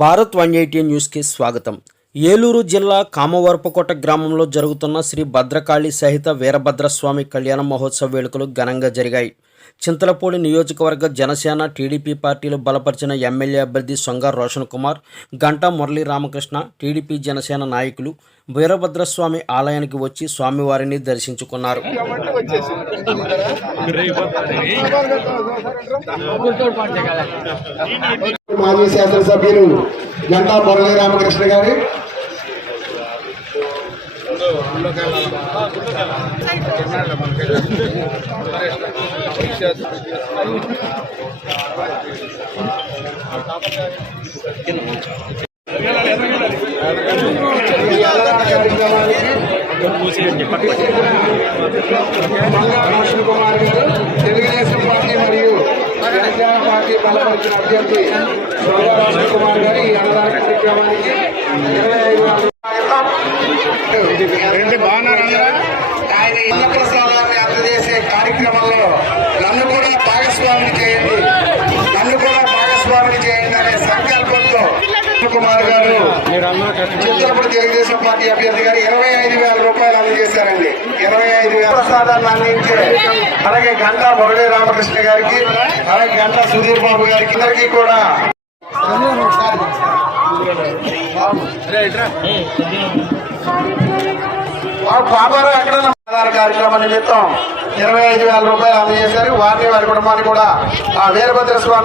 భారత్ 180 న్యూస్కి స్వాగతం. ఏలూరు జిల్లా కామవరపుకోట గ్రామంలో జరుగుతున్న శ్రీ భద్రకాళి సహిత వీరభద్రస్వామి కళ్యాణ మహోత్సవ వేడుకలు ఘనంగా జరిగాయి. చింతలపూడి నియోజకవర్గ జనసేన, టీడీపీ పార్టీలు బలపరిచిన ఎమ్మెల్యే అభ్యర్థి సొంగ రోషన్ కుమార్, గంటా మురళీ రామకృష్ణ, టీడీపీ జనసేన నాయకులు వీరభద్రస్వామి ఆలయానికి వచ్చి స్వామివారిని దర్శించుకున్నారు. మాజీ శాసనసభ్యులు గంటా మురళీ రామకృష్ణ గారి కుమార్ గారు తెలుగుదేశం పార్టీ మరియు జనసేన పార్టీ బలపరిచిన అభ్యర్థి రోషన్ కుమార్ గారు ఈ అన్నదాన కార్యక్రమానికి 25,000 ఆయన ఇళ్ల ప్రసాదాన్ని అందజేసే కార్యక్రమంలో నన్ను కూడా భాగస్వామిని చేయండి అనే సంకల్పంతో కుమార్ గారు చింతలపూడి తెలుగుదేశం పార్టీ అభ్యర్థి గారు 25,000 రూపాయలు అందజేశారండి. 25,000 ప్రసాదాన్ని అందించే అలాగే గంటా మురళీ రామకృష్ణ గారికి, అలాగే గంటా సుధీర్ బాబు గారికి అందరికీ కూడా బాబారావు ఎక్కడ ఆధార కార్యక్రమం నిమిత్తం 25,000 రూపాయలు అందజేశారు. వారిని వారి కుటుంబాన్ని కూడా ఆ వీరభద్ర స్వామి